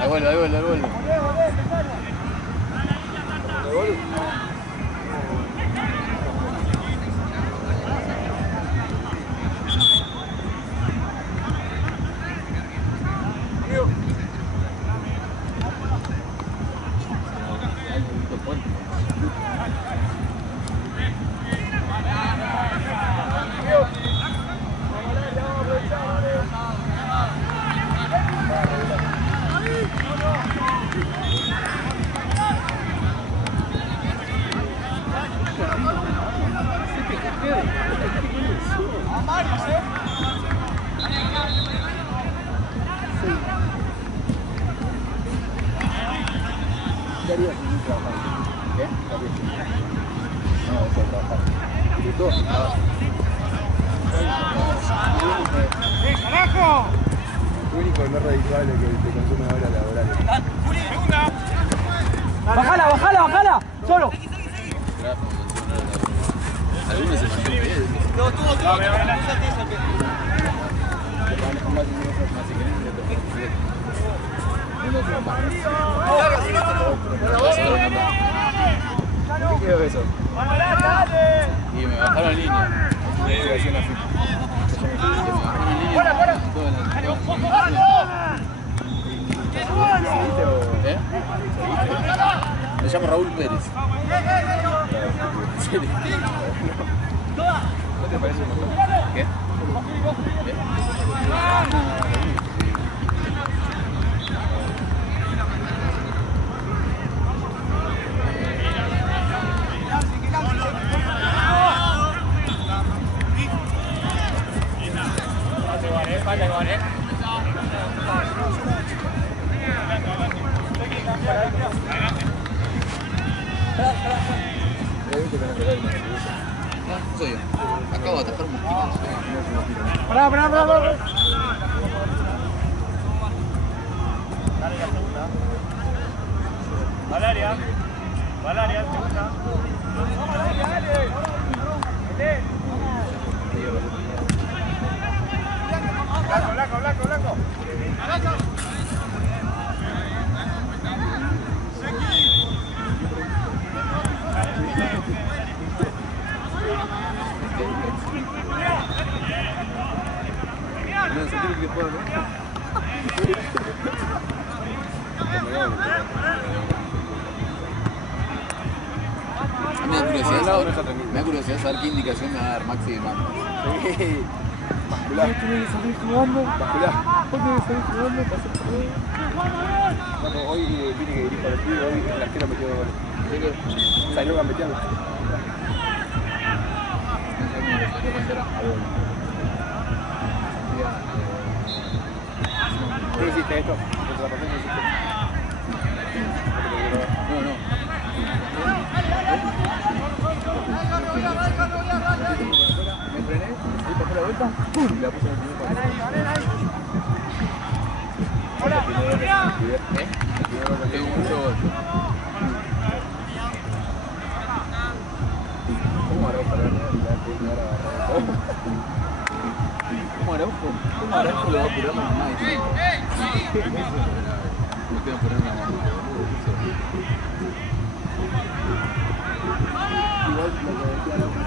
Ahí vuelve, ahí vuelve, ahí vuelve. ¿Qué harías si no trabajas? ¿Qué? ¿Qué harías? No, eso es trabajar. ¿Y tú? ¡Carajo! Lo único no redituable que te consume ahora laboral. ¡Bajala, bajala, bajala! ¡Solo! Algunos se mantienen bien. No, tú. ¿Qué quedó eso? Y me bajaron línea. Una activación así. ¿Seguiste o...? ¿Eh? Me llamo Raúl Pérez. ¿No te parece un montón? ¿Qué? No soy yo. Acabo de atajar un mosquito. ¡Pará! Dale la segunda. Valaria, segunda. Blanco. A mí me da curiosidad saber qué indicación me va a dar Maxi de mando. Sí. Basculá. ¿Por qué tenés que salir jugando? Basculá. ¿Por qué tenés que salir jugando? Bueno, hoy vine que dirijo al estudio, hoy el arquero metió goles. Salió gambeteando. ¿Qué hiciste esto? ¿Contra la pasión hiciste? No. Me frené, ahí pasó la vuelta, ¡pum! Y la puse en el primer palo. Tengo mucho gol. ¿Cómo Araujo le va a ¿Cómo Araujo lo va a apurar la mamá? Me quedan por una mano. Igual lo que decía Araujo.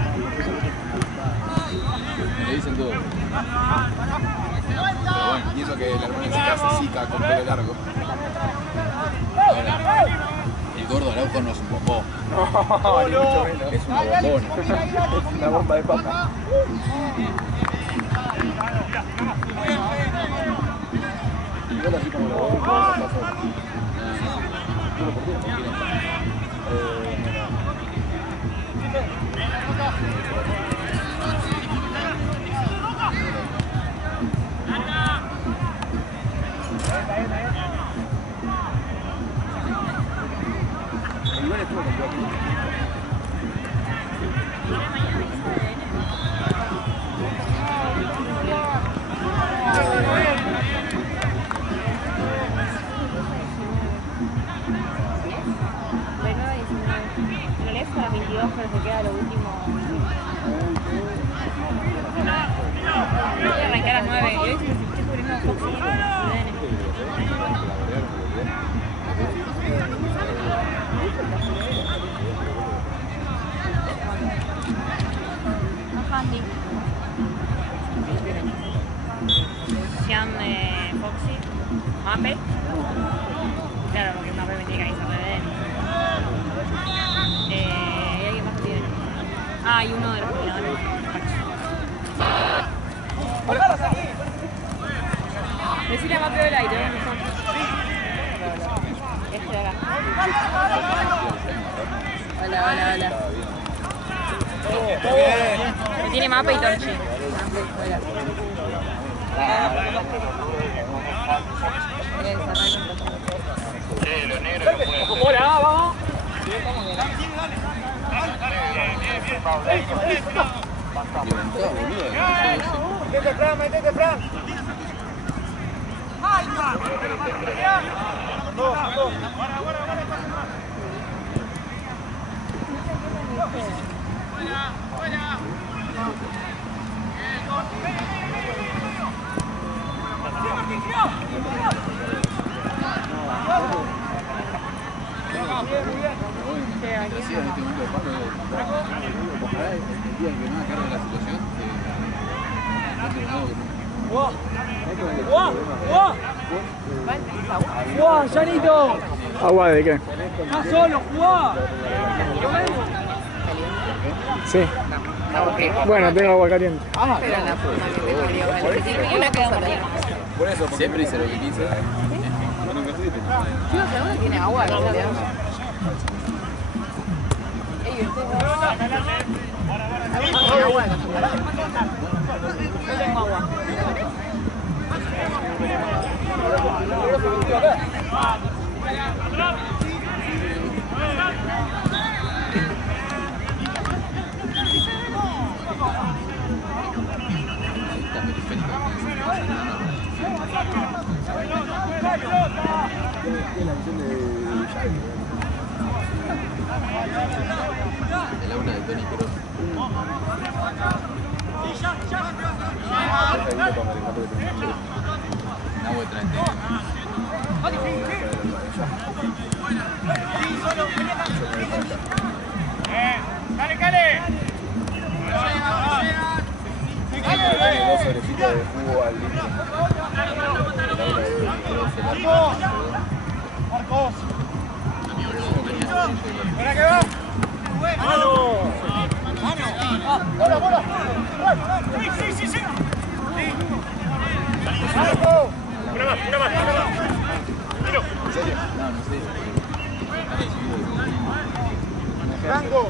Me le dicen todo. Pero bueno, y eso que el hermano de chica se Zika con pelo largo. Ahora, el gordo Araujo no es un bombón. No, ni mucho menos. Es una bombona. Es una bomba de papa. Igual así como lo veo, como esa pasa. ¿Tú lo por qué? Igual estuvo con Joaquín. pero se queda lo último. Voy a arrancar a las 9. Y hoy estoy cubriendo Fox y Handy. Sean Foxy, Mape. Claro, porque Mape me tiene que avisar de él. ¿Y alguien más que tiene? Ah, y uno de los coordinadores. Decile a Mape hola y te doy un mensaje. Este de acá. Hola, hola, hola. Me tiene Mape y Torchi. ¡Hola, vamos! ¡Métete, Fran! ¡Métete, Fran! Sí, en este momento de paro, ojalá el día en que no agarre la situación, ¡Jugá, Janito! ¿Agua de qué? ¡Estás solo, jugá! Sí. Bueno, tengo agua caliente. por eso, siempre hice lo que quise. ¿Segundo tiene agua? ¿No? No tengo agua. El aula de Tony Kroos. Agua de 30. ¡Dale, Cale! Dos sobrecitos de jugo al litro. ¡Marcos! ¡Mira que va! ¡Mano! ¡Bola, bola! ¡Sí, sí, sí! ¡Sí! ¡Marco! ¡Una más! ¡Tiro! ¿En serio? No, no sé. ¡Rango!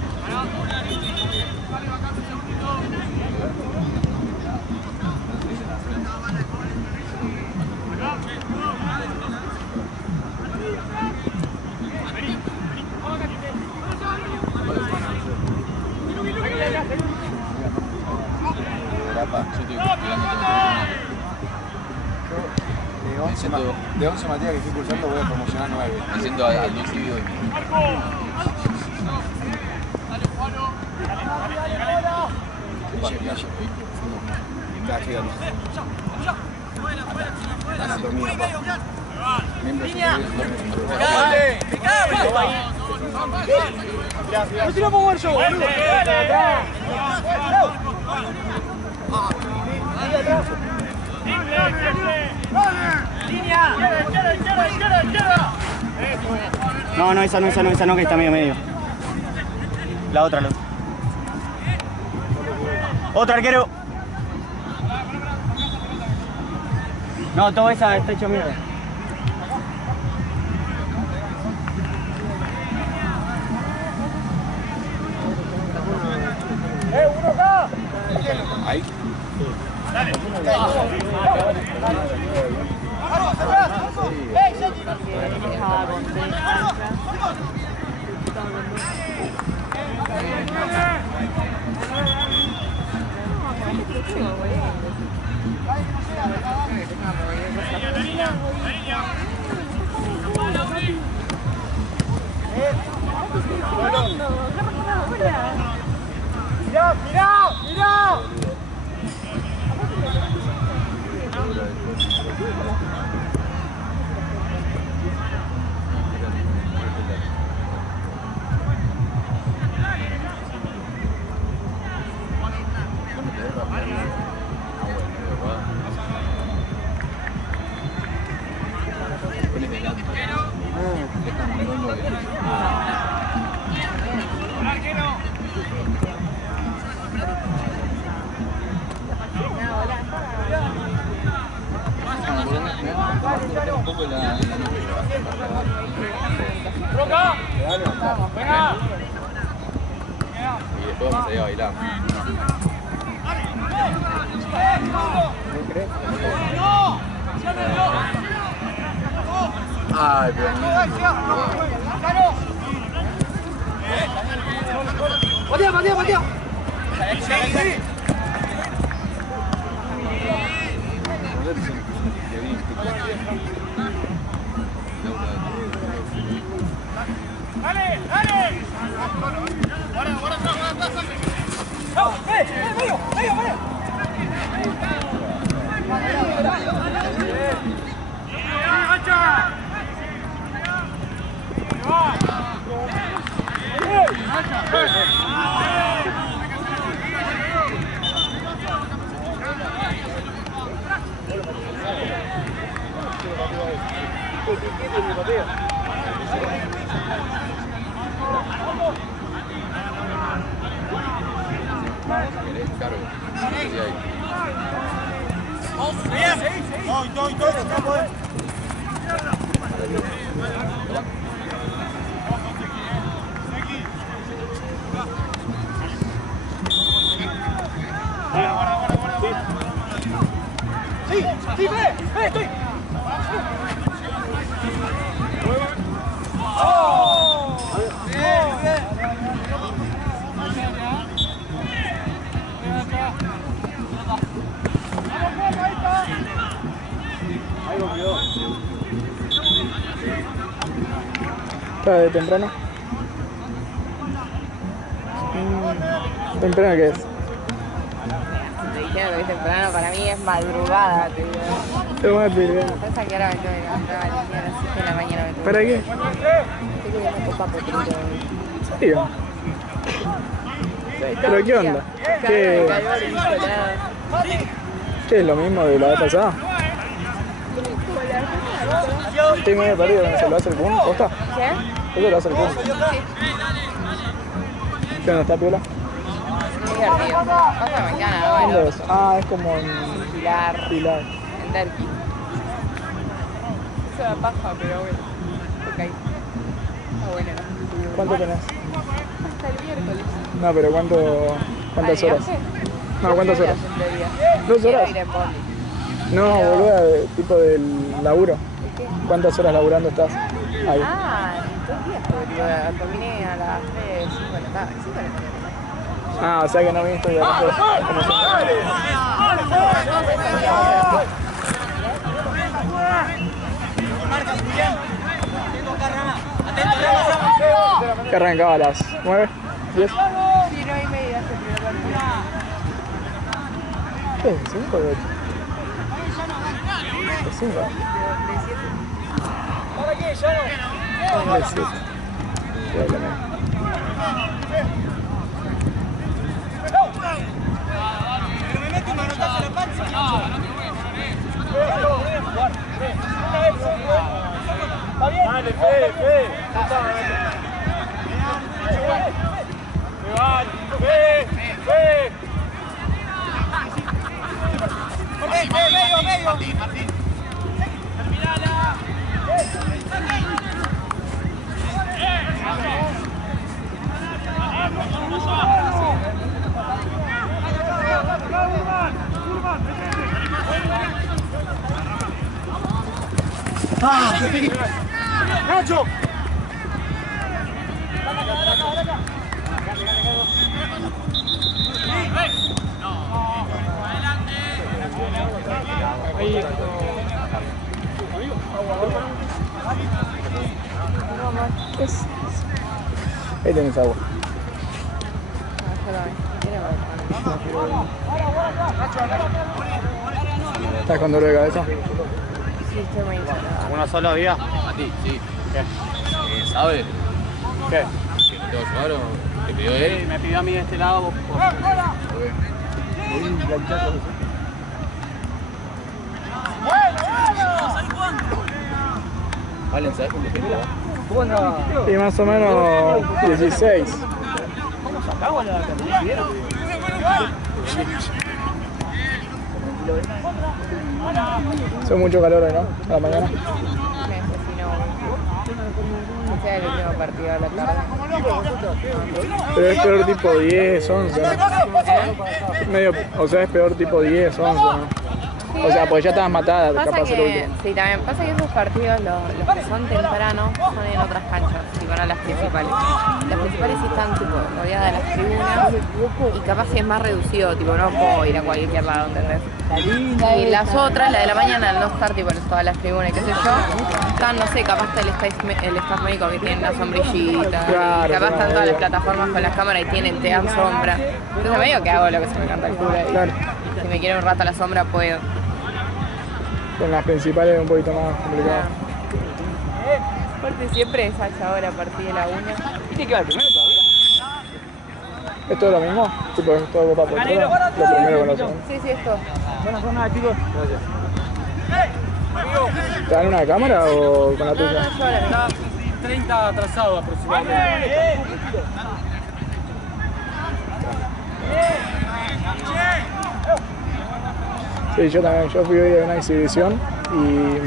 De 11 materias que estoy cursando voy a promocionar 9. Me siento alucido y Anatomía, ¡No tiramos mover yo, boludo! No, esa no, que está medio. La otra, Otro arquero. No, toda esa está hecho mierda. ¡Uno acá! ahí. Hola. Y después vamos a ir a bailar. Ay, pero Patea, patea, patea. ¡Dale, dale! ¡Guarda, guarda, guarda! ¡Medio, medio, medio! Cargo. Sí, ahí. ¡Sí! ¡Sí, ve! ¡Estoy! ¿Está de temprano? ¿Temprano qué es? Te dijeron que es temprano, para mí es madrugada, te digo. Es una actividad. Pasa que ahora me tengo que levantar a las 7 de la mañana. Me tengo ¿Para qué? Estoy comiendo copa potito. ¿En serio? ¿Pero qué onda? ¿Qué, ¿qué es lo mismo de la vez pasada? Estoy medio perdido, ¿se lo hace el Kun? ¿Posta? ¿Qué? ¿Eso lo hace el Kun? ¿Qué onda? ¿Está piola? Muy divertido. Pasa mañana, ¿no? ¿Dónde es? Ah, es como en Pilar. Pilar. En Derqui. Eso da paja, pero bueno. Ok. Está bueno, ¿no? ¿Cuánto tenés? Hasta el miércoles. No, pero ¿cuántas horas? No, ¿cuántas horas? 2 horas. Ir en bondi. No, boluda, tipo del laburo. ¿Qué? ¿Cuántas horas laburando estás? Ahí. Ah, 2 días, porque terminé a las 3, 5 de la tarde. 5 de la tarde. Ah, o sea que no viniste de como que arrancaba a las 9, 10. Sí, 9:30 es el primer partido. ¿Qué? ¿5 o 8? 5. ¿Para qué? Ya no. De 7. Dale, Fe, Fe. Fe, Fe. ¡Nacho! ¿Qué es? Ahí tenés agua. ¿Estás con dolor de cabeza? Sí, estoy muy hinchada. ¿Uno solo había? A ti, sí. ¿Qué? ¿Sabes? ¿Qué? ¿Que me tengo que llevar o te pidió él? Me pidió a mí de este lado. Vos. Valen, ¿sabes cuánto tiempo va? ¿Cómo anda? Y más o menos 16. ¿Cómo sacamos la cantidad? Hace mucho calor hoy, ¿no? A la mañana. Me asesinó. O sea, el último partido de la tarde. Pero es peor tipo 10, 11, ¿no? Medio, o sea, es peor tipo 10, 11, ¿no? O sea, pues ya estabas matada, Pasa capaz el que, último. sí, también pasa que esos partidos, los que son tempranos, son en otras canchas, tipo no las principales. Las principales sí están tipo rodeadas de las tribunas y capaz sí es más reducido, tipo no puedo ir a cualquier lado, ¿entendés? Y las otras, la de la mañana, al no estar tipo en todas las tribunas y qué sé yo, están, no sé, capaz está el staff médico que tiene una sombrillita, Claro, y capaz están claro. todas las plataformas con las cámaras y te dan sombra. Entonces medio que hago lo que se me canta el culo y Claro. si me quiero un rato a la sombra puedo. Con las principales es un poquito más complicado. Aparte siempre es a esa hora a partir de la 1. ¿Viste que va el primero todavía? ¿Es todo lo mismo? Tipo, es todo Copa Apertura. Lo primero con lo segundo. Sí, esto. Buenas jornadas, chicos. Gracias. ¿Te dan una cámara o con la tuya? Está 30 atrasado aproximadamente. Sí, yo también. Yo fui hoy a una exhibición y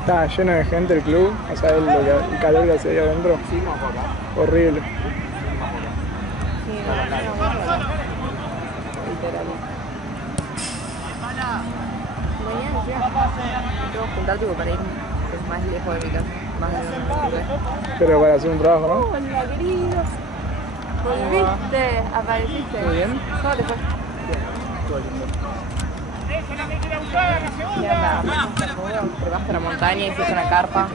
estaba lleno de gente el club. O sea, el calor que hacía ahí adentro. Horrible. Sí, literal. Mañana ya. Tengo que juntar tipo para ir más lejos de mi casa. Más de donde estuve. Pero para hacer un trabajo, ¿no? Hola, querido. ¿Volviste? ¿Apareciste? Muy bien. ¿Cómo te fue? ¿Qué onda? Trepaste a la montaña, hiciste una carpa,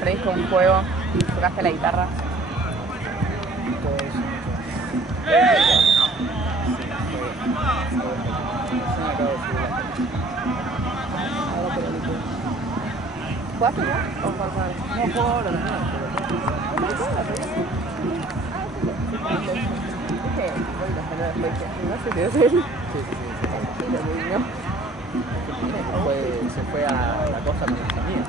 prendiste un fuego, tocaste la guitarra. ¿Jugaste vos? ¿O jugaste? No juego ahora, no. Se fue a la costa con mis amigas.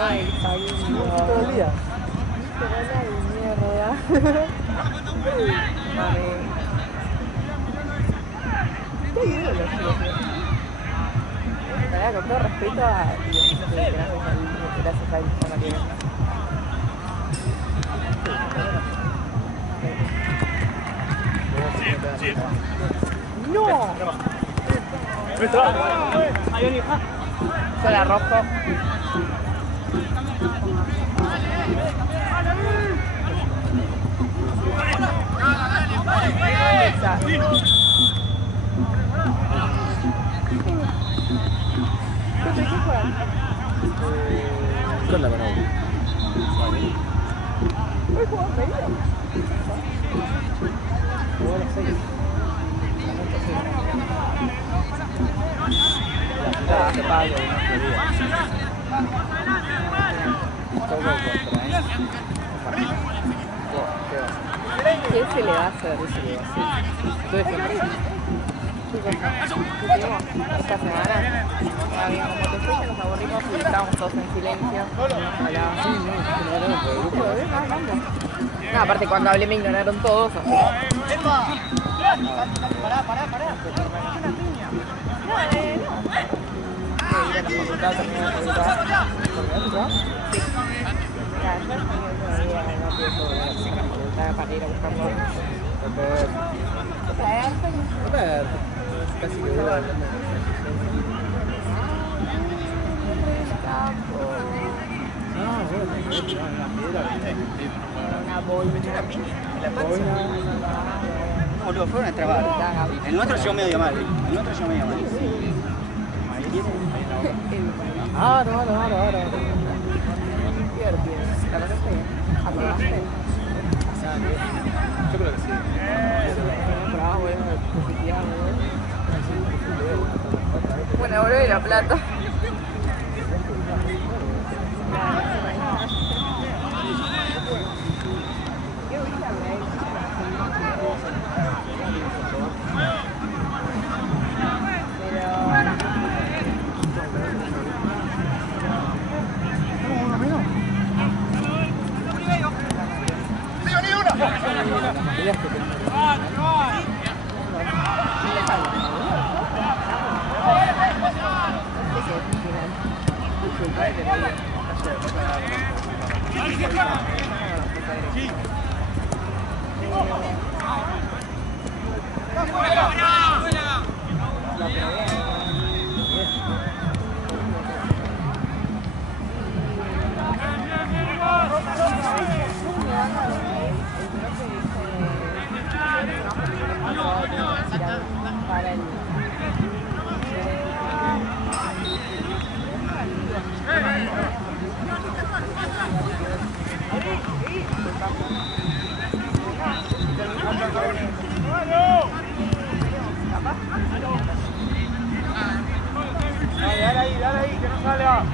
Ay, está bien. Todo el día. Mierda. Mami. Qué lindo los chicos. La verdad, con todo respeto a gracias a él, no tiene. ¡No! Sola rojo. Con la mano. ¿Qué se le va a hacer? Esta semana, como te fuiste, nos aburrimos y estábamos todos en silencio. No, aparte cuando hablé me ignoraron todos. Para ir a buscarlo. Casi que dura. No, boludo, fueron a trabajar. El nuestro llegó medio mal. Ahora. Yo creo que sí. Bueno, volver a La Plata. Dale ahí, que no salga.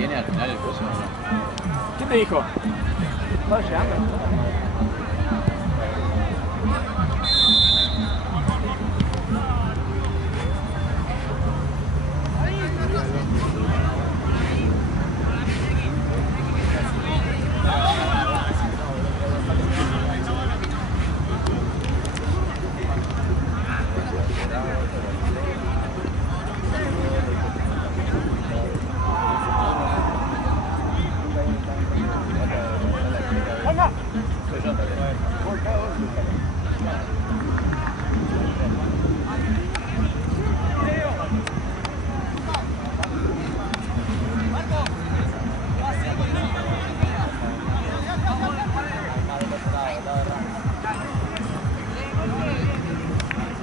¿Viene al final el coso o no? ¿Quién te dijo? ¿Vas llegando?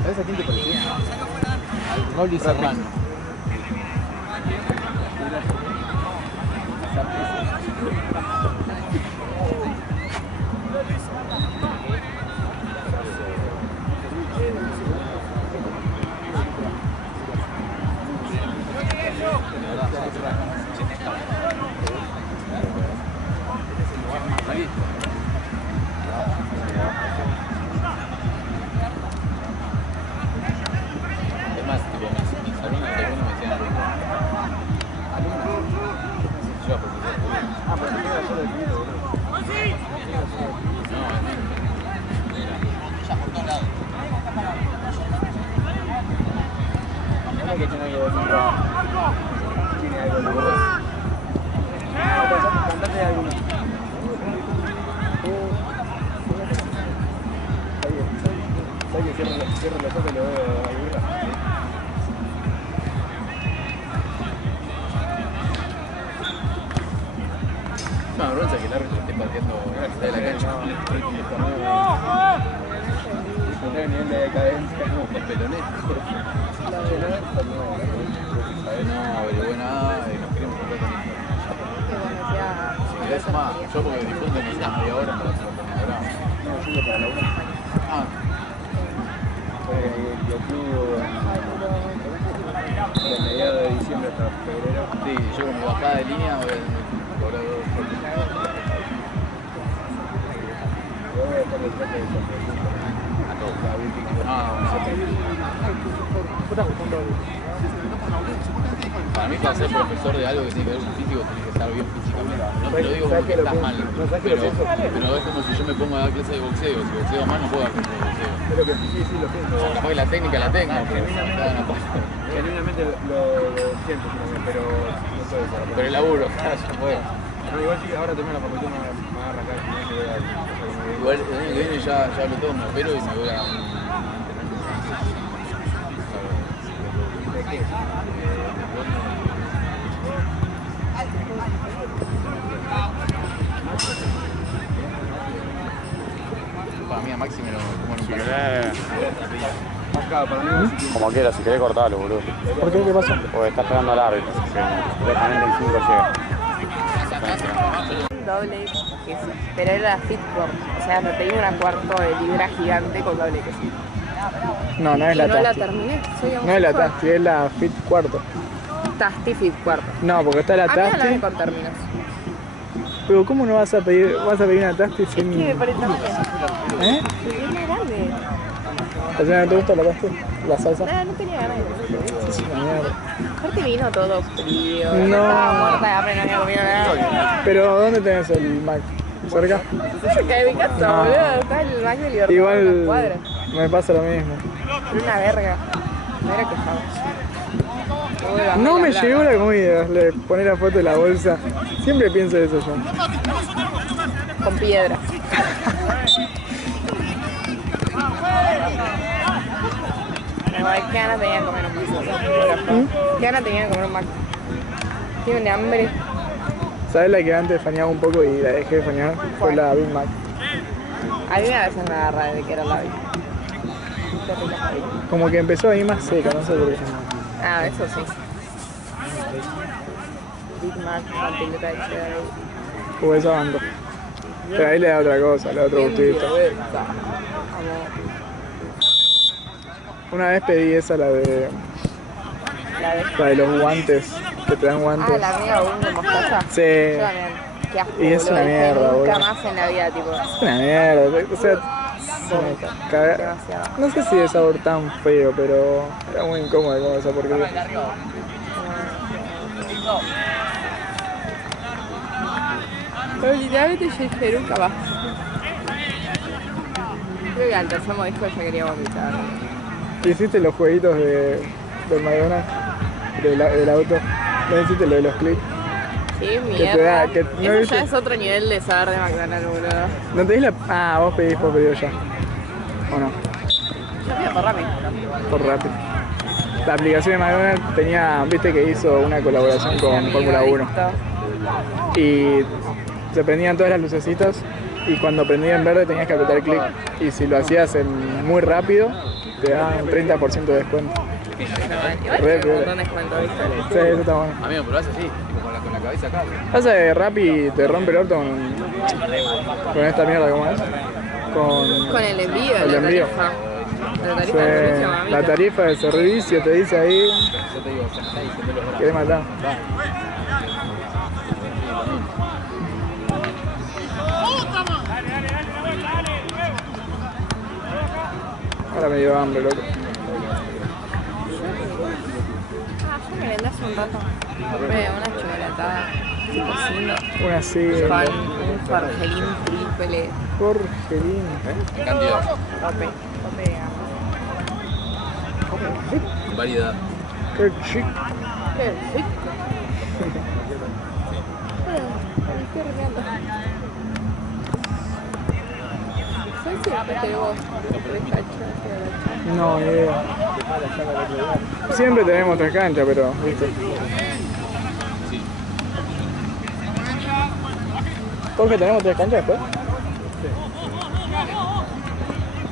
¿Sabes a quién te parecía? Al Rolly Serrano. Además, tipo, mis alumnos me decían yo, porque Pues te queda solo el video, boludo. no, No es que tiene algo de comprar. Tiene algo de comprar. Cantate alguno. ¿Sabes que cierro los ojos y lo veo a la birra? es una vergüenza que el árbitro esté partiendo la mitad de la cancha. No tengo nivel de decadencia. Los pelones. No, averigué nada y nos queremos correr con esto. Si querés más, yo porque disfruto necesitas media hora para hacer el programa. No, yo iba para la 1. Ah, Y el club de mediados de diciembre hasta febrero. sí, yo con mi bajada de línea voy a cobrar 2 Yo voy a estar detrás de a todos. la última. Para mí, para ser profesor de algo que tiene que ver con físico, tienes que estar bien físicamente. No te lo digo porque estás mal, pero es como si yo me pongo a dar clase de boxeo. Si boxeo mal, no puedo dar clase de boxeo. Pero que sí, lo pienso. Capaz que la técnica la tengo, pero no puedo. Genuinamente lo siento, pero no puedo usar. Pero el laburo, ya puedo. No, igual sí, ahora termino la facultad, me va a arrancar. Igual el año que viene ya hablo todo, me opero y me voy a ¿De qué? para mí a Maxi me lo como en un palo. Acá, para mí, Como quieras, si querés cortalo, boludo. ¿Por qué? ¿Qué pasó? Porque estás pegando al árbitro. Directamente el 5 llega. Doble queso, pero era fit quart, o sea, no tenía una cuarto de libra gigante con doble queso. No, no es Y la no la Tasti. terminé, soy No es la homosexual. Tasti, es la Fit Cuarto. Tasti fit cuarto. No, porque está la A mí no Tasti. con términos. Pero ¿cómo no vas a pedir una Tasti sin... Es que me parece tamaño. ¿Eh? Es más grande. O sea, ¿no te gusta la Tasti? ¿La salsa? No tenía ganas de Es una mierda. Aparte vino todo frío. No. Estaba muerta de hambre, no había comido nada. Pero ¿dónde tenés el Mac? ¿Cerca? Cerca de mi casa, No. boludo. Está el baño de Libertad. Igual unas cuadras. me pasa lo mismo. Era una verga. No era quejado. No me llegó la comida, le poné la foto de la bolsa. Siempre pienso eso yo. Con piedra. No, ¿qué ganas tenía de comer un Mac? ¿Qué ganas tenía de comer un Mac? Tiene un hambre. ¿Sabes la que antes faneaba un poco y la dejé de fanear? Fue la Big Mac. A mí a veces me agarra desde que era la vida. Como que empezó a ir más seca, no sé por qué. Ah, eso sí. Big Mac, mantequilla de cheddar. O esa banda. Pero ahí le da otra cosa, le da otro gustito. Una vez pedí esa, la de los guantes, que te dan guantes. Ah, la amiga aún de mostaza. Sí. Yo también. Qué asco, Y es boludo, una dije, mierda, nunca boludo. más en la vida, tipo. Es una mierda, o sea, me caga- Demasiado. no sé si de sabor tan feo, pero era muy incómodo comer esa porquería. Pero literalmente yo dije nunca más. Creo que al tercer mordisco ya quería vomitar. ¿Hiciste los jueguitos del McDonald's? Del auto. ¿No hiciste lo de los clips? Qué que te da. mierda. Que, ¿no Eso viste? ya es otro nivel de saber de McDonald's, boludo. ¿No te di la.? Ah, vos pedido ya. ¿O no? Yo pido por Rappi. Por rápido. La aplicación de McDonald's tenía, viste que hizo una colaboración con Amigo, Fórmula 1. adicto. Y se prendían todas las lucecitas y cuando prendía en verde tenías que apretar clic. Y si lo hacías muy rápido, te daban un 30% de descuento. Igual Re tiene un piola. montón de descuento, ¿viste? Sí, eso está bueno. Amigo, pero hace así, tipo con la cabeza acá. Pasa de Rappi te rompe el orto con esta mierda, ¿cómo es? Con el envío, El la envío. tarifa. La tarifa Sí, de servicio, mamita. la tarifa de servicio te dice ahí, Yo te digo, se me está diciendo los brazos. querés matar. Ahora me dio hambre, loco. Yo merendé hace un rato. Compré una chocolatada cocindo Una así, con un jorgelín triple. Jorgelín. En cantidad, Tope. en variedad. Qué chico. Qué rico. Estoy riendo. ¿Sabes si después tenemos tres canchas? No, idea. Siempre tenemos 3 canchas, pero, viste. Jorge, ¿tenemos 3 canchas después?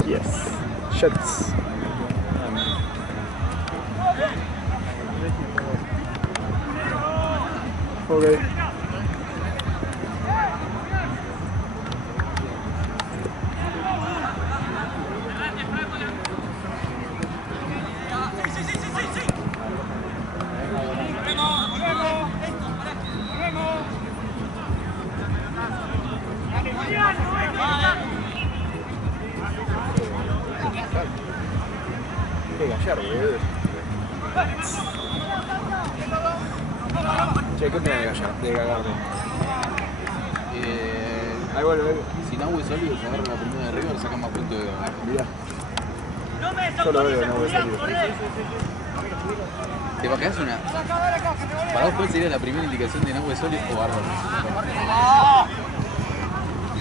Sí. Yes. Shots. Ok. Qué gallardo, boludo. Che, ¿qué opinas de Gallardo? De Gagardo. Ahí vuelve, vuelve. Si Nahue sólido se agarra la primera de River, saca más puntos de ganar. Mirá. Yo lo veo, no voy a salir. ¿Te va a quedar una? ¿Para vos cuál sería la primera indicación de Nahue sólido o bárbaro?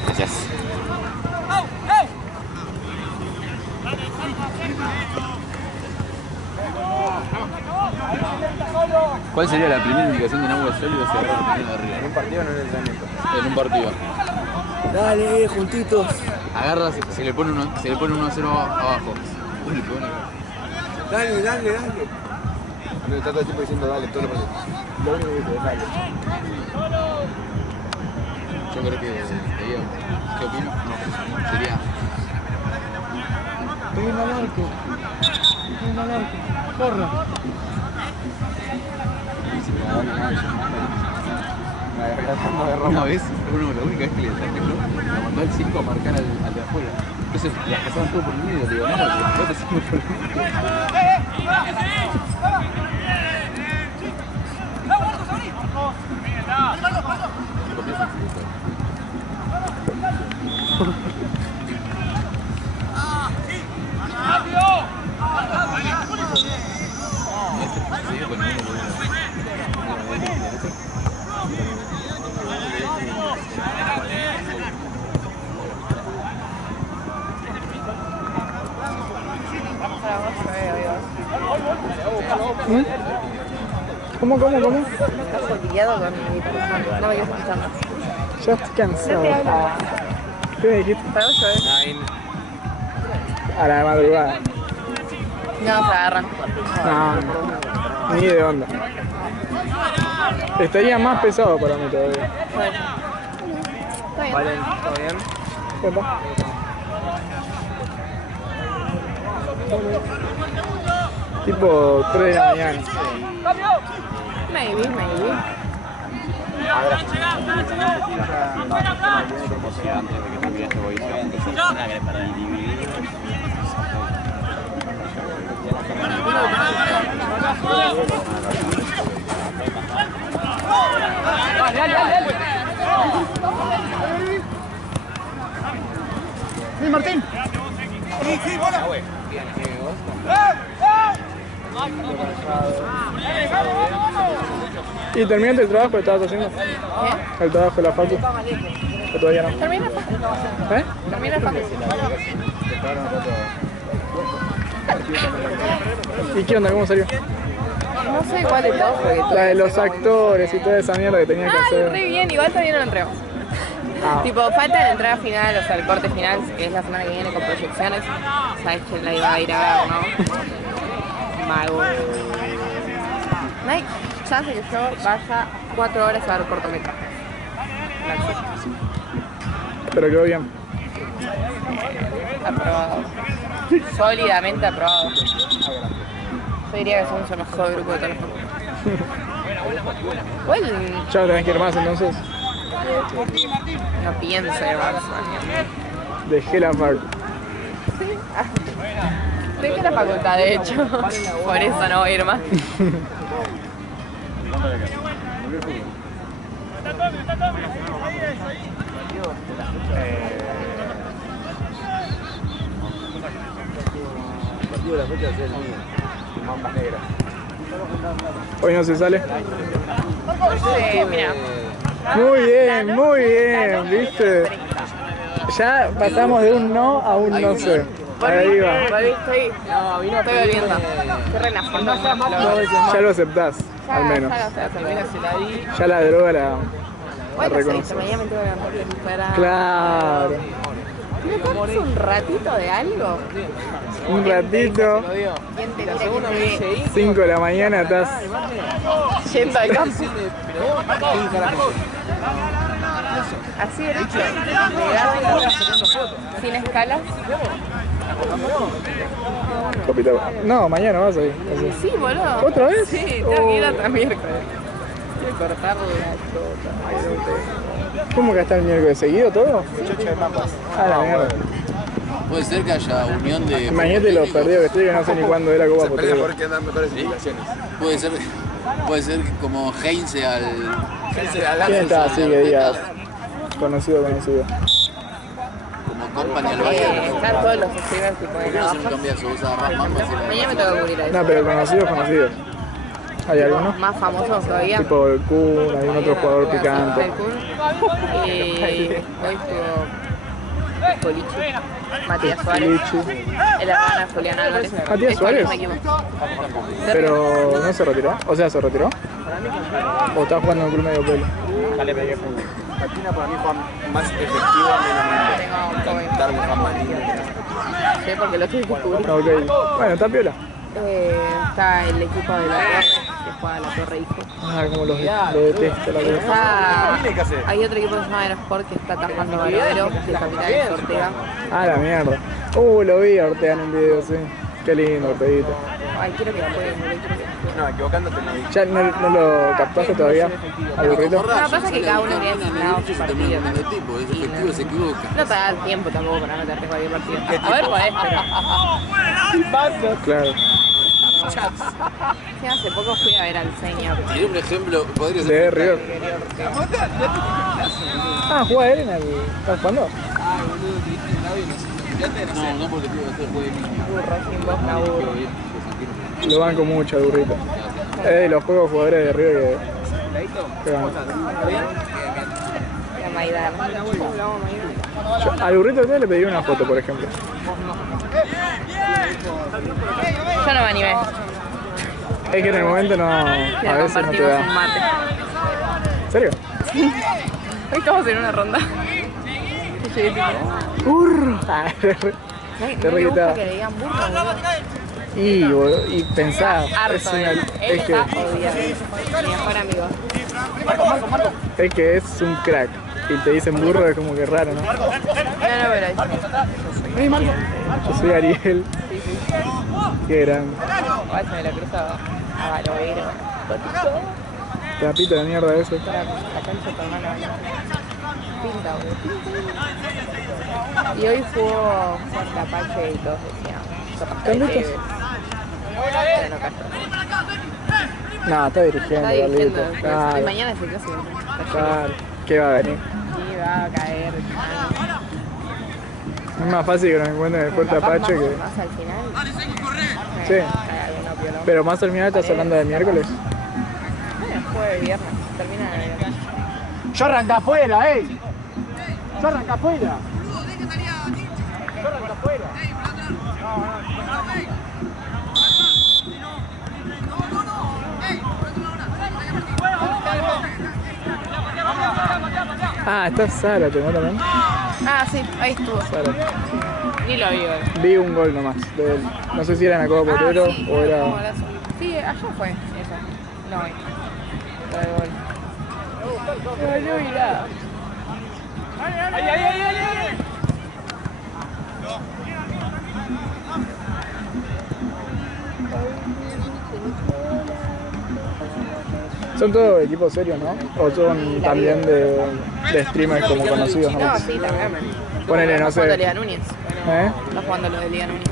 Gracias. ¿Cuál sería la primera indicación de Nahue sólido si agarra la primera de River? En un partido no en el entrenamiento. En un partido. Dale, juntitos. Agarra, se le pone 1 a 0 abajo. Uy, le pegó una cara. Dale, dale, dale. Me está todo el tiempo diciendo dale, todo lo partido. Lo único que dice es dale. Yo creo que sería, ¿qué opino? No, sería. Peguen al arco. Peguen al arco. Corra. Una vez, la única vez que le saqué yo, la mandó al 5 a marcar al de afuera. Entonces las pasaban todo por el medio, le digo, no, no te sigo por el medio. ¿Cómo? Estás olvidado con mi persona. No me quedes escuchando. Ya estoy cansado. ¿Qué me dijiste? Para vos, ¿eh? A la madrugada. No, se agarran. No, ni de onda. Estaría más pesado para mí todavía. Bueno. Está bien. Vale, ¿todo bien? Epa. Tipo 3 de la mañana. Maybe. Sí, Martín. Sí, bola. ¿Y terminaste el trabajo que estabas haciendo? ¿Qué? ¿El trabajo de la facu? ¿O todavía no? Termina el facu. ¿Eh? Termina el facu. ¿Y qué onda? ¿Cómo salió? No sé cuál de todos, porque La de los actores y toda esa mierda que tenía que Ay, hacer. re bien, igual todavía no lo entrego. Ah. Tipo, falta la entrega final, o sea, el corte final, que es la semana que viene con proyecciones. Sabes que la iba a ir a ver, ¿no? Mago. No hay chance que yo vaya 4 horas a ver cortometraje. Pero quedó bien. Aprobado. Sólidamente aprobado. Yo diría que somos el mejor grupo de todos los Igual Ya no tenés que ir más entonces. no pienso ir más. Dejé la facu. Dejé la facultad, de hecho. Por eso no voy a ir más. El partido de la fecha es el mío. Mambas negras. Hoy no se sale. Mira. Muy bien, ¿viste? Ya pasamos de un no a un no sé. Ahí va. Estoy bebiendo. Estoy relajando. Ya lo aceptás, al menos. Ya la droga la Bueno, reconoces. mañana me tengo que recuperar. Claro. ¿Me das un ratito de algo? Un ratito, ¿Quién te quiere que te 5 de la mañana estás. yendo al campo? Así derecho. Legal. Sin escalas. Copita. No, mañana vas ahí. Sí, boludo. ¿Otra vez? Sí, tengo que ir hasta miércoles. Quiero cortarlo de la ¿Cómo que está el miércoles? ¿Seguido todo? Ah, la mierda. Puede ser que haya unión de... Imagínate lo perdido que estoy, que no sé ni cuándo era Copa Potero. Porque dan mejores indicaciones. Puede ser como Heinze al... ¿Quién está así que digas? Conocido. Como Company al Bayern. Están todos los streamers tipo de ¿Por qué no hacer un navajas. cambiazo? Usa Ras Mamba y Mañana me tengo que cubrir a eso. No, pero conocidos. ¿Hay alguno? Más famosos todavía. Tipo el Kun, algún otro jugador picante. El Kun. Hoy estuvo Colichi, Matías Suárez, Lichi. el hermano de Julián Álvarez. ¿Matías Suárez? Pero no se retiró. O sea, ¿se retiró? ¿O estaba jugando en el club medio pelo? Dale, pegué punto. Patina para mí fue más efectiva, menos darle jambalín. Sí, porque lo tuve que cubrir. Ok. Bueno, está piola. Está el equipo de la Torre, que juega la Torre Hijo. Ah, como lo detesto la cosa. Hay otro equipo que se llama Aerosport que está atajando Baradero, que es capitán de Ortega. Ah, la mierda. Lo vi a Ortega en un video, sí. Qué lindo, Orteguita. Ay, quiero que la jueguen, quiero que la jueguen. No, equivocándote no dije. ¿Ya no lo captaste todavía? ¿Al burrito? No, pasa que cada uno tiene asignado su partido. Es efectivo, se equivoca. No te da el tiempo tampoco para meterte cualquier partido. A ver, podés, pero... Claro. Sí, hace poco fui a ver al señor. Y un ejemplo, podría De ser... River. Ah, ¿juega él en el... ¿Estás jugando? No, porque tío, este juego de niño. Burro, sin voz, la burro. Lo banco mucho al burrito. Es de los juegos jugadores de River que van. La Maidana. Al burrito le pediría una foto, por ejemplo. Yo no me animé. Es que en el momento no... A Quiero veces no te compartimos un da. mate. ¿En serio? Hoy estamos en una ronda. ¡Burro! No me gusta que le digan burro, boludo. Y pensá, Harto de él. Él está odiado. Mi mejor amigo. es que es un crack. Y te dicen burro es como que raro, ¿no? No, pero Yo soy Ariel. sí, sí. Qué grande. Igual se me lo cruzo a Baloguero. Trapito de mierda ese. La cancha de tu hermano. Pinta, boludo. Y hoy jugó contra Pache y todos decían. ¿Canditos? Pero no cayó. No, está dirigiendo, Está dirigiendo. Carlito. Y Claro, mañana es el clásico. claro. ¿Qué va a venir? Sí, va a caer. Es más fácil que nos encuentren en el puerto de Apache que... Más al final. Sí. Cae alguno partido, ¿no? Pero más terminado estás hablando de miércoles. Bueno, jueves, viernes. Termina el viernes. Yo arranca afuera, Yo arranca afuera. Yo arranca afuera. Ah, está Zárate, ¿no? También. Ah, sí, ahí estuvo. Zárate. Ni lo vi hoy. Vi un gol nomás de él. No sé si era en la Copa Potero sí, o era... golazo. Sí, allá fue eso. No, hoy. Fue el gol. No, mirá. ¡Ay! Son todos equipos serios, ¿no? O son también de streamers como conocidos, ¿no? No, sí, también. Ponele, no Está jugando sé. Liga Núñez. ¿Eh? Está jugando lo de Liga Núñez.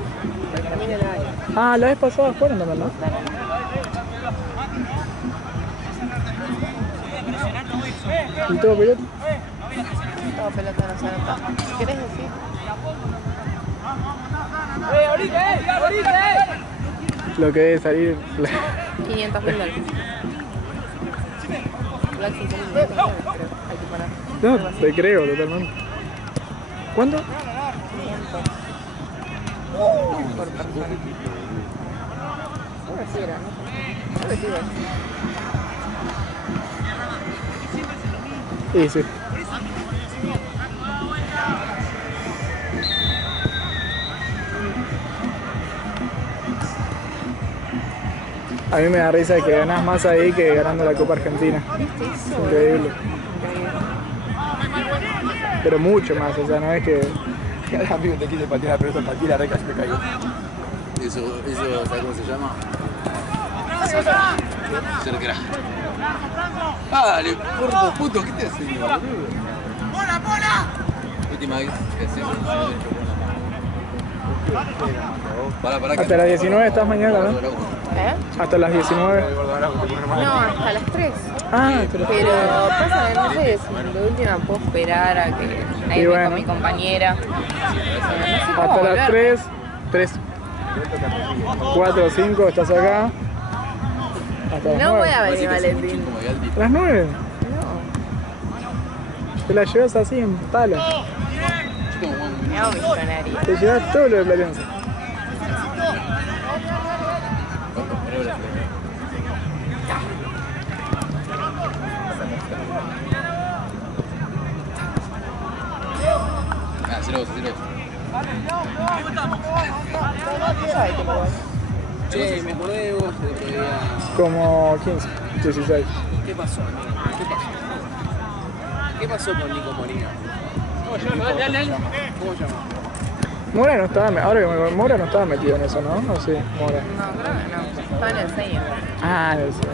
Ah, la vez pasada fueron también, ¿no? ¿Y todo pelota? Todo pelota no se anota. ¿Qué querés decir? Lo que debe salir... $500.000. Igual 5.000 dólares, pero hay que parar. No, te creo totalmente. ¿Cuánto? 500 por persona. No recibe, ¿no? No recibe. Sí, sí. A mí me da risa que ganás más ahí que ganando la Copa Argentina. Increíble. Pero mucho más, o sea, no es que... Cada amigo te quiere patear la pelota, patear la reca, se me cayó. Eso, ¿sabes cómo se llama? Ser crack. Dale, porro puto, ¿qué te haces, boludo? ¡Bola, bola! Última vez que haces Para Hasta las 19 estás mañana, ¿no? ¿Eh? Hasta las 19. No, hasta las 3. Ah, Pero pasa que no sé si de última puedo esperar a que ahí bueno. con mi compañera. No sé cómo Hasta las volver. 3, 4 o 5 estás acá. Hasta las No 9. voy a venir, Valentín. ¿A las 9? No, Te la llevas así en pala. me hago millonaria. Te llevas todo lo de Platense. Ah, 0-2. ¿Sabes qué pasa? Che, me acordé de vos el otro día. Como 15, 16. ¿Qué pasó, amigo? ¿Qué pasó con Nico Molina? ¿Cómo se llama? Mora no estaba, ahora que me Mora no estaba metido en eso, ¿no? ¿O sí? Mora. No, creo que no. Estaba en el sello. Ah, no sé.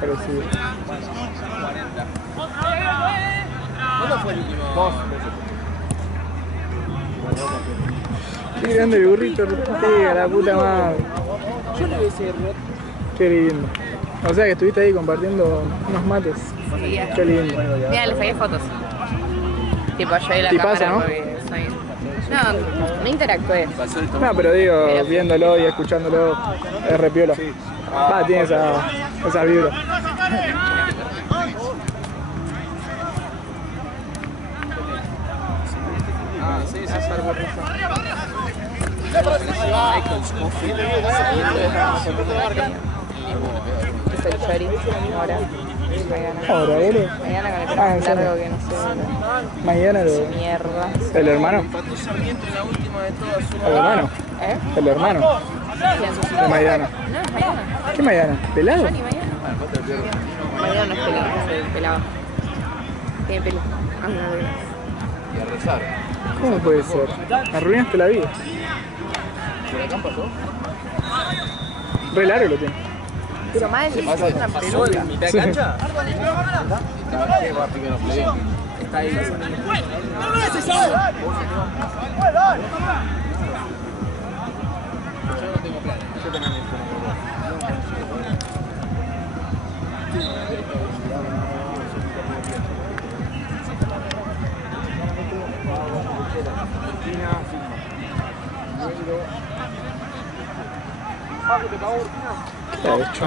Pero sí. ¿Cuándo fue el último? Qué grande el burrito, a la puta madre. Yo le hubiese Qué lindo. O sea que estuviste ahí compartiendo unos mates. Sí, Qué lindo. mira, le saqué fotos. Tipo, yo y la Tipazo, cámara ¿no? porque soy... No interactué. No, pero digo, viéndolo y escuchándolo, es repiola. Va, tiene esa vibra. Ah, sí, es algo Es el chori, ahora. Ahora, boludo. Mañana con el Ah, ¿en pelo serio? largo que no sé. Mañana lo... Mierda. ¿El hermano? ¿El hermano? ¿Eh? ¿El hermano? ¿Quién? De Maidana. No, es Maidana. ¿Qué Maidana? ¿Pelado? Johnny Maidana. Maidana no es pelado, es el pelado. Tiene pelo. Ah, no, Y a rezar. ¿Cómo puede ser? Arruinaste la vida. ¿Por acá pasó? Re largo lo tiene. pero mal, es una ¿Pasó pelota. en mitad de cancha? Qué rápido que nos peleó. Está ahí. Yo no tengo planes. Yo también De hecho.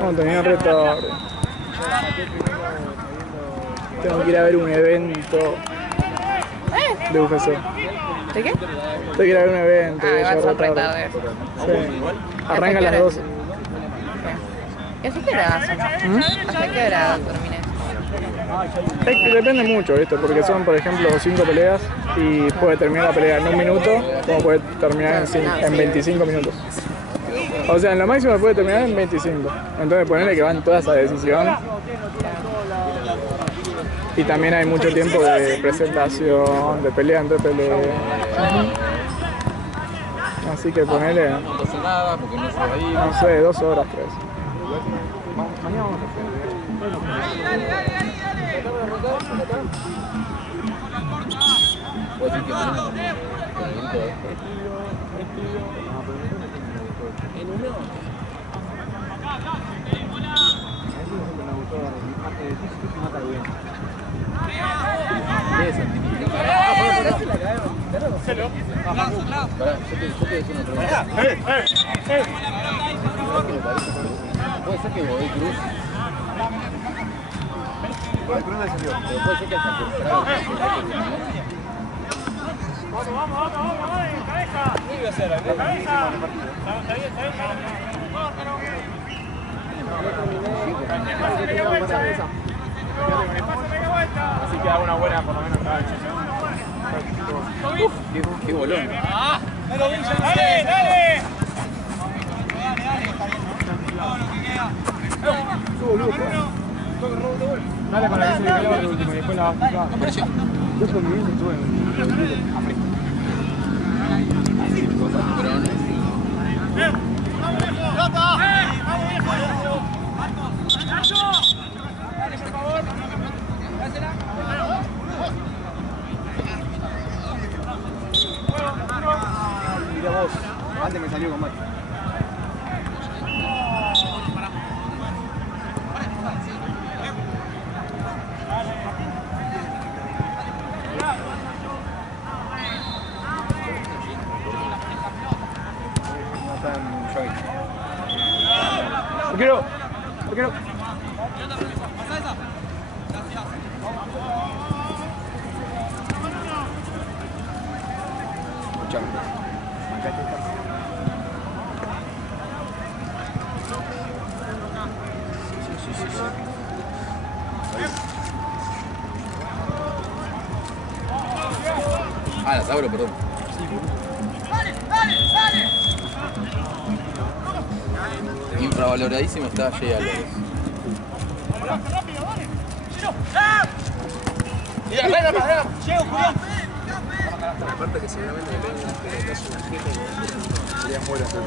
No, tenía re tarde. Tengo que ir a ver un evento de UFC. ¿De qué? Tengo que ir a ver un evento. Ah, voy a vas a llegar re tarde. tarde. Sí. Arranca a las 12. ¿Y hasta qué hora hacen? ¿Hasta qué hora terminé? Es que depende mucho, ¿viste? Porque son, por ejemplo, 5 peleas y puede terminar la pelea en 1 minuto, como puede terminar en 25 minutos. O sea, en lo máximo puede terminar en 25. Entonces, ponerle que van todas a decisión. Y también hay mucho tiempo de presentación, de pelea entre peleas. Así que ponerle, No pasa nada porque no se va a ir. no sé, 2 horas, 3. Mañana vamos a hacer. Puede decir que mañana con el evento de ¿qué es Santini? Pará, yo te decía una pregunta. ¿Puede ser que Godoy Cruz? Godoy Cruz me salió. Pero puede ser que hasta temprano cabeza. ¿Qué iba a hacer? Cabeza. Está bien. Así que hago una buena, por lo menos, cancha. qué bolón. Dale. Dale con la que se le quedó de último y después la vas a jugar. Apareció. Yo soy muy bien que estuve en África. Pero no. Mira vos, antes me salió con Mati. Arquero. Ah, la Tauro, perdón. Infravaloradísimo está Jay Álvarez. Aparte que seguramente le pegan un pelotazo en la jeta sería fuera hacer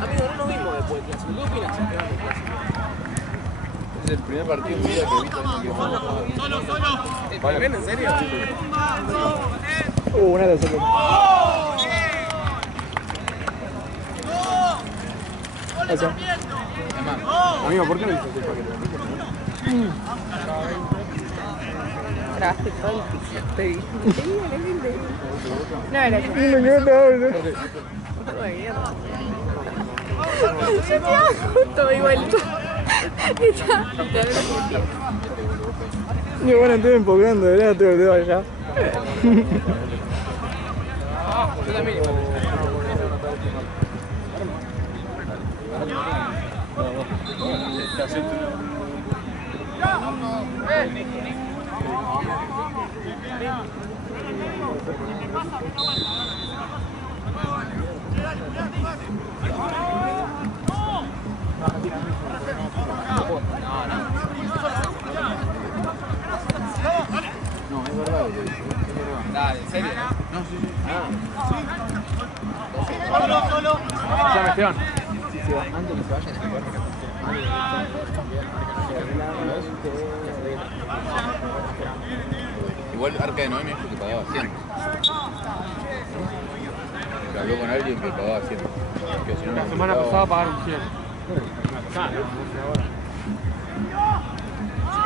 Amigo, no nos vimos después del clásico. ¿Qué opinas? Es el primer partido en vida que he visto en el que ¿Vale? ¿En serio? Una de esas. Eso. Amigo, ¿por qué no hiciste el paquete? Trabajé todo el piso. Te vi. No, era yo. Me encanta. Justo igualito. Y bueno, estoy enfocando, ¿verdad? Tengo el dedo allá. No, es verdad. Dale, ¿en serio? No, sí. Llame Esteban. que antes que se vayan a jugar, Igual Arca de Noé me dijo que pagaba 100. Que habló con alguien que pagaba 100. Que si no La semana pasada pagaron 100.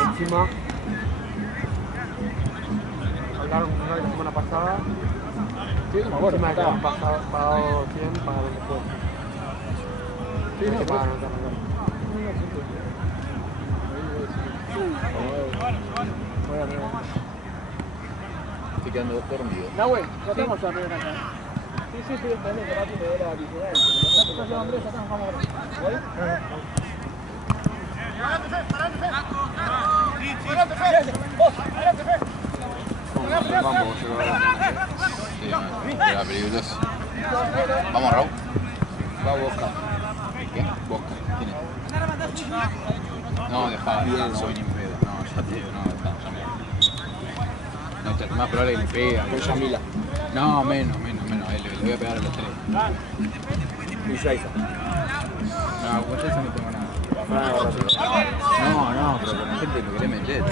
Encima hablaron con una la semana pasada. Sí, no me acuerdo. Encima de que habían pagado 100, pagaron después. Sí, no, que pues. pagaron. estoy quedando dormido. No, güey, ya estamos ya primero acá. Sí, sí, estoy esperando que rápido te dé la adicional. Ya llevan 3, acá nos vamos a ver. Sí, era peligroso. Vamos, Raúl. Va Boca. ¿Qué? Boca. ¿Quién es? No, dejá. No soy ni en pedo. No, ya te digo, no, dejá, ya me. No, es más probable que le pega. Con Yamila. No, menos. Le voy a pegar a los 3. Y Yaiza. No, con Jason no tengo nada. No, pero con la gente lo quería meter.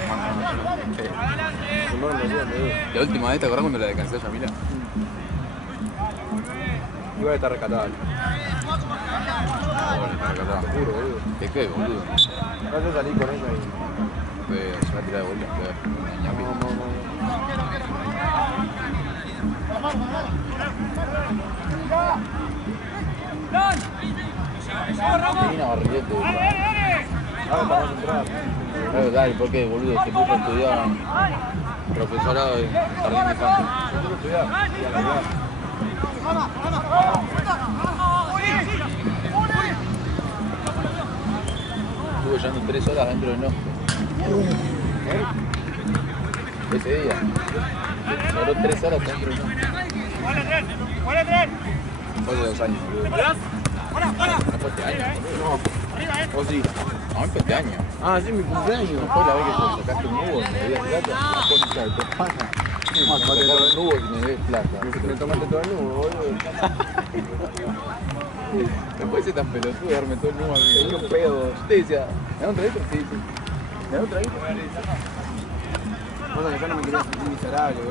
La última vez, ¿te acordás cuando la descansé a Yamila? Igual está rescatado. Seguro, boludo. ¿Qué qué, boludo? No te salí con ella y... Se va a tirar de vuelta, Termina barrilete. Ahora vamos a entrar. Claro, dale, ¿por qué, boludo? Se puso a estudiar profesorado de jardín de infantes. Se puso a estudiar. Y a la verdad. Estuve llevando 3 horas dentro del ojo. Ese día. Duró 3 horas dentro del ojo. Fue de 2 años, boludo. ¿No fue este año? No. ¿O sí? No, fue este año. Ah, sí, mi cumpleaños. ¿No fue la vez que te sacaste un nubo y me debías plata? La concha de tu pana. Me sacaron un nubo y me debías plata. Me tomaste todo el nudo, boludo. No puede ser tan pelotudo y darme todo el nubo a mí. Tenía un pedo. Yo te decía, ¿me da un traguito? Sí. ¿Me da un traguito? Bueno, que yo no me quería sentir miserable, boludo.